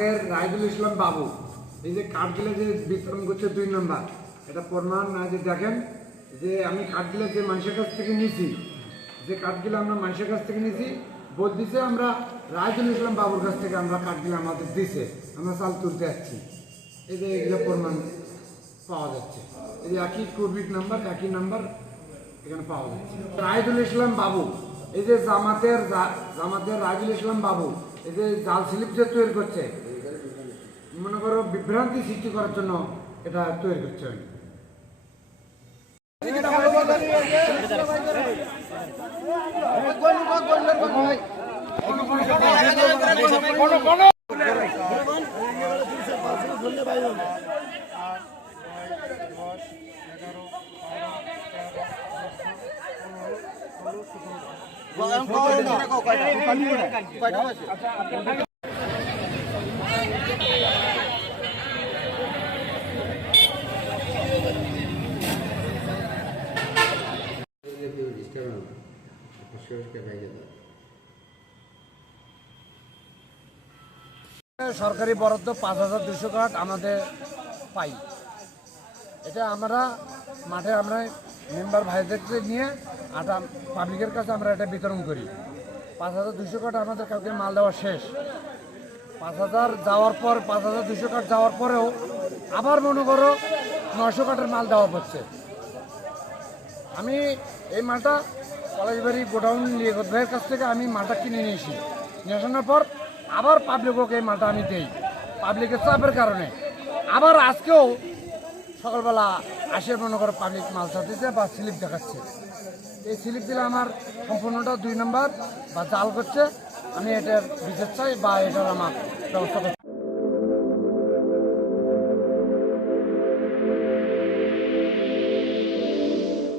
জামাতের রাইদুল ইসলাম বাবু এই যে কার্ডগুলো যে বিতরণ করছে 2 নম্বর, এটা প্রমাণ না যে দেখেন যে আমি কার্ডগুলো যে মানুষের কাছ থেকে নিছি, যে কার্ডগুলো আমরা মানুষের কাছ থেকে নিছি বলতেছে আমরা রাইদুল ইসলাম বাবুর কাছ থেকে আমরা কার্ডগুলো আমাদের দিছে, আমরা চাল তুলতে যাচ্ছি। এই যে এগুলো প্রমাণ পাওয়া যাচ্ছে, এই যে একই কোভিড নাম্বার, একই নাম্বার এখানে পাওয়া যাচ্ছে। রাইদুল ইসলাম বাবু এই যে জামাতের রাইদুল ইসলাম বাবু এই যে জাল স্লিপ যে তৈরি করছে, মনে করো বিভ্রান্তি সৃষ্টি করার জন্য এটা তৈরি করছে। সরকারি বরাদ্দ 5200 কার্ড আমাদের পাই। এটা আমরা মাঠে আমরা মেম্বার ভাইদেরকে নিয়ে পাবলিকের কাছে আমরা এটা বিতরণ করি। 5200 কার্ড আমাদের কাউকে মাল দেওয়া শেষ। 5000 যাওয়ার পর 5200 কার্ড যাওয়ার পরেও আবার মনে করো 900 কার্ডের মাল দেওয়া হচ্ছে। আমি এই মালটা কলেজবাড়ি গোডাউন লিয়াকত ভাইয়ের কাছ থেকে আমি মালটা কিনে নিয়েছি। নিয়ে আসানোর পর আবার পাবলিককে এই মালটা আমি দিই, পাবলিকের চাপের কারণে। আবার আজকেও সকালবেলা আসে মনে করো পাবলিক মাল চাচ্ছে বা স্লিপ দেখাচ্ছে। এই স্লিপ দিলে আমার সম্পূর্ণটা 2 নম্বর বা জাল করছে, আমি এটার বিচার চাই বা এটার আমার ব্যবস্থা করছি।